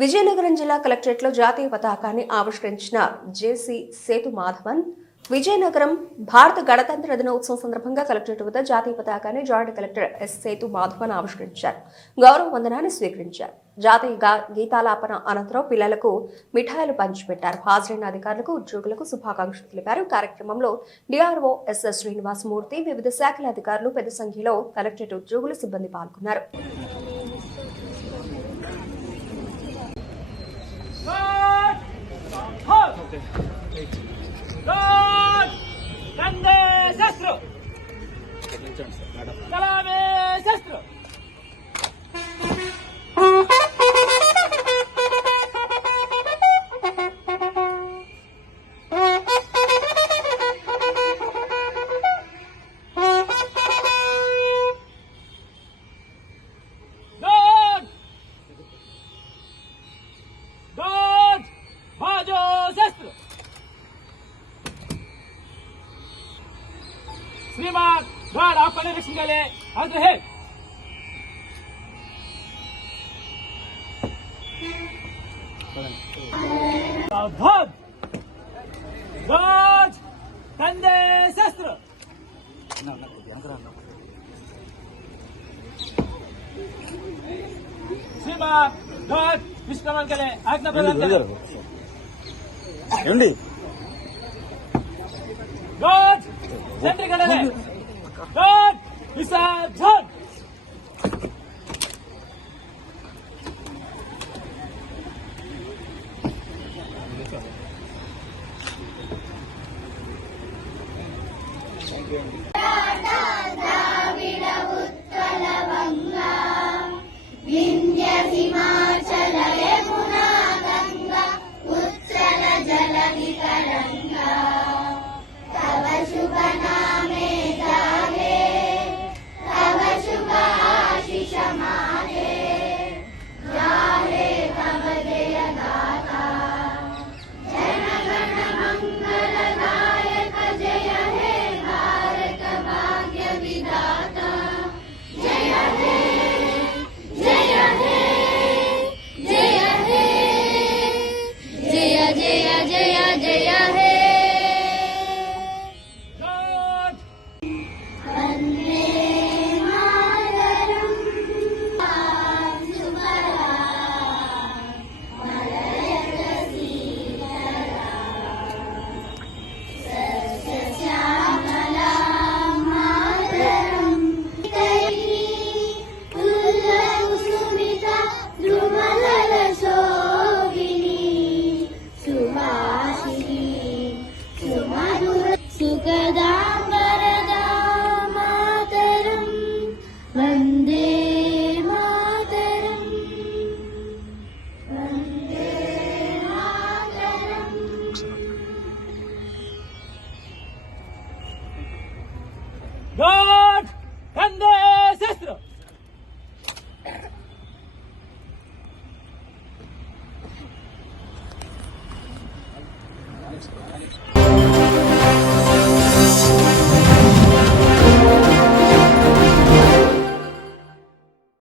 విజయనగరం జిల్లా కలెక్టరేట్లో జాతీయ పతాకాన్ని ఆవిష్కరించిన జేసీ సేతు మాధవన్. విజయనగరం భారత గణతంత్ర దినోత్సవం సందర్భంగా కలెక్టరేట్ వద్ద జాతీయ పతాకాన్ని joint collector S Sethu Madhavan ఆవిష్కరించారు. గౌరవ వందనాన్ని స్వీకరించారు. జాతీయ గీతాలాపన అనంతరం పిల్లలకు మిఠాయిలు పంచిపెట్టారు. హాజరైన అధికారులకు, ఉద్యోగులకు శుభాకాంక్షలు తెలిపారు. కార్యక్రమంలో డిఆర్ఓ ఎస్ఎస్ శ్రీనివాసమూర్తి, వివిధ శాఖల అధికారులు, పెద్ద సంఖ్యలో కలెక్టరేట్ ఉద్యోగులు, సిబ్బంది పాల్గొన్నారు. श्रीमान गार्ड आपका निरीक्षण के लिए हाजिर है। सावधान, गार्ड कंधे शस्त्र। श्रीमान गार्ड निष्क्रमण के लिए आज्ञा प्रदान करें। गार्ड सेंट्री खड़े रहे। गार्ड विसर्जन। सुखदा